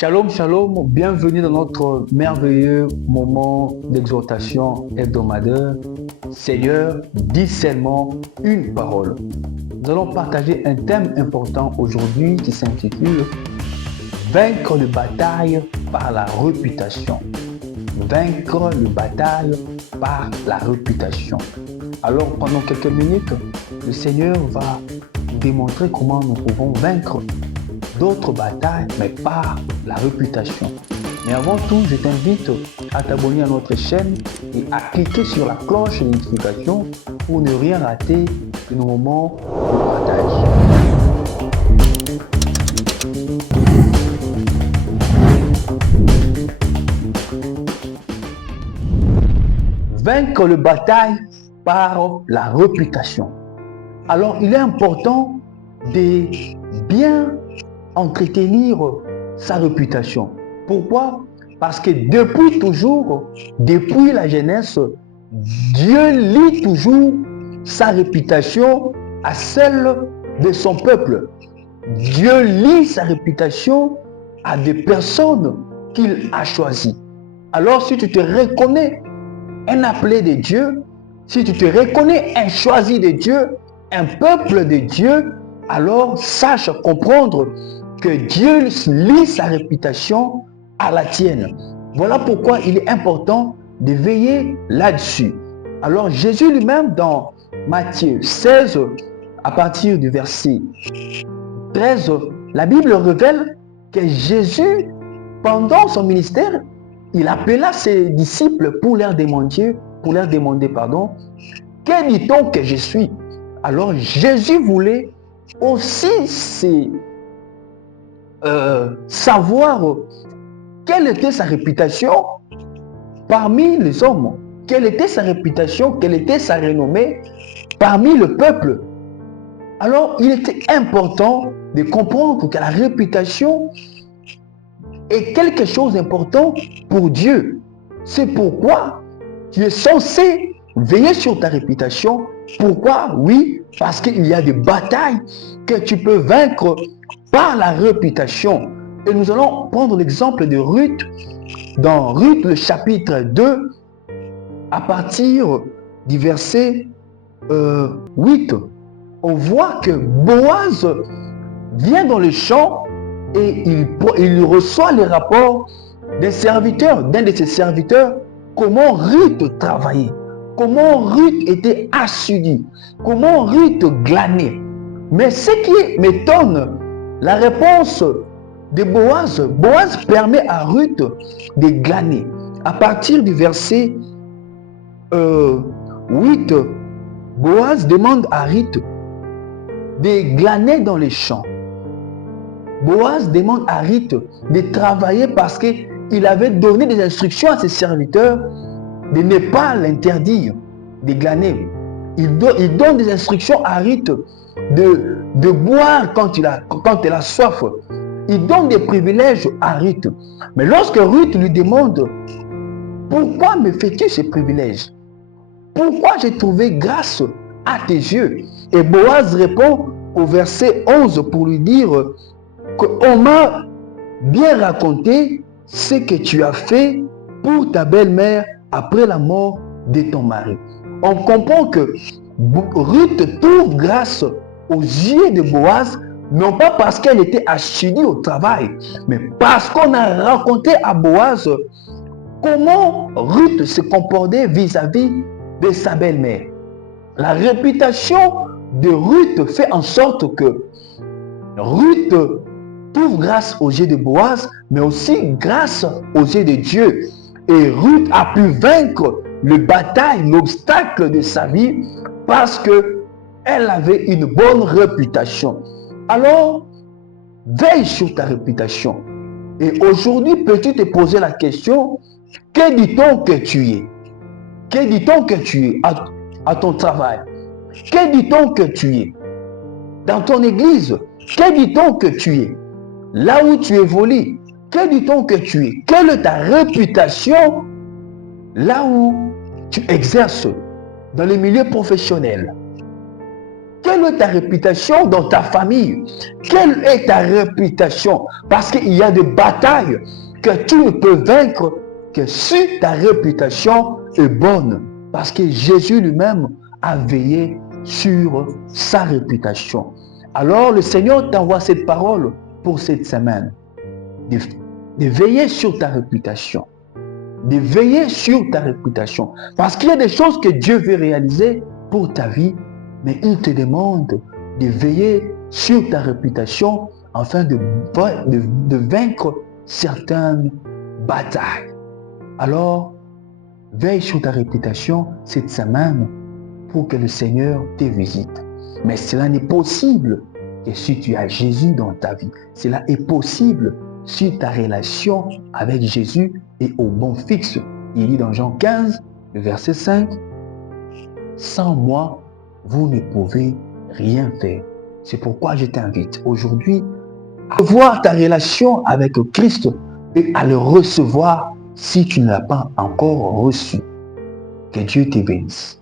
Shalom, shalom, bienvenue dans notre merveilleux moment d'exhortation hebdomadaire. Seigneur, dis seulement une parole. Nous allons partager un thème important aujourd'hui qui s'intitule Vaincre le bataille par la réputation. Vaincre le bataille par la réputation. Alors, pendant quelques minutes, le Seigneur va démontrer comment nous pouvons vaincre d'autres batailles, mais par la réputation. Mais avant tout, je t'invite à t'abonner à notre chaîne et à cliquer sur la cloche de notification pour ne rien rater de nos moments de partage. Vaincre le bataille par la réputation. Alors, il est important de bien entretenir sa réputation. Pourquoi? Parce que depuis toujours, depuis la jeunesse, Dieu lie toujours sa réputation à celle de son peuple. Dieu lie sa réputation à des personnes qu'il a choisies. Alors si tu te reconnais un appelé de Dieu, si tu te reconnais un choisi de Dieu, un peuple de Dieu, alors sache comprendre que Dieu lie sa réputation à la tienne. Voilà pourquoi il est important de veiller là-dessus. Alors Jésus lui-même dans Matthieu 16, à partir du verset 13, la Bible révèle que Jésus, pendant son ministère, il appela ses disciples pour leur demander, que dit-on que je suis? Alors Jésus voulait aussi savoir quelle était sa réputation parmi les hommes, quelle était sa réputation, quelle était sa renommée parmi le peuple. Alors, il était important de comprendre que la réputation est quelque chose d'important pour Dieu. C'est pourquoi tu es censé veiller sur ta réputation. Pourquoi? Oui, parce qu'il y a des batailles que tu peux vaincre par la réputation. Et nous allons prendre l'exemple de Ruth, dans Ruth le chapitre 2, à partir du verset 8. On voit que Boaz vient dans le champ et il reçoit les rapports d'un de ses serviteurs, comment Ruth travaillait, comment Ruth était assidue, comment Ruth glanait. Mais ce qui m'étonne, la réponse de Boaz, Boaz permet à Ruth de glaner. À partir du verset 8, Boaz demande à Ruth de glaner dans les champs. Boaz demande à Ruth de travailler parce qu'il avait donné des instructions à ses serviteurs de ne pas l'interdire de glaner. Il donne des instructions à Ruth de boire quand elle a soif. Il donne des privilèges à Ruth. Mais lorsque Ruth lui demande « Pourquoi me fais-tu ces privilèges? Pourquoi j'ai trouvé grâce à tes yeux ?» Et Boaz répond au verset 11 pour lui dire qu'on m'a bien raconté ce que tu as fait pour ta belle-mère après la mort de ton mari. On comprend que Ruth trouve grâce aux yeux de Boaz, non pas parce qu'elle était assidue au travail, mais parce qu'on a raconté à Boaz comment Ruth se comportait vis-à-vis de sa belle-mère. La réputation de Ruth fait en sorte que Ruth trouve grâce aux yeux de Boaz, mais aussi grâce aux yeux de Dieu. Et Ruth a pu vaincre le bataille, l'obstacle de sa vie parce qu'elle avait une bonne réputation. Alors, veille sur ta réputation. Et aujourd'hui, peux-tu te poser la question, que dit-on que tu es? Que dit-on que tu es à ton travail? Que dit-on que tu es dans ton église? Que dit-on que tu es là où tu évolues? Que dit-on que tu es? Quelle est ta réputation là où tu exerces dans les milieux professionnels? Quelle est ta réputation dans ta famille? Quelle est ta réputation? Parce qu'il y a des batailles que tu ne peux vaincre que si ta réputation est bonne. Parce que Jésus lui-même a veillé sur sa réputation. Alors le Seigneur t'envoie cette parole pour cette semaine. De veiller sur ta réputation. De veiller sur ta réputation. Parce qu'il y a des choses que Dieu veut réaliser pour ta vie, mais il te demande de veiller sur ta réputation afin de vaincre certaines batailles. Alors, veille sur ta réputation cette semaine pour que le Seigneur te visite. Mais cela n'est possible que si tu as Jésus dans ta vie. Cela est possible si ta relation avec Jésus est au bon fixe. Il dit dans Jean 15, le verset 5, « Sans moi, vous ne pouvez rien faire. » C'est pourquoi je t'invite aujourd'hui à voir ta relation avec Christ et à le recevoir si tu ne l'as pas encore reçu. Que Dieu te bénisse.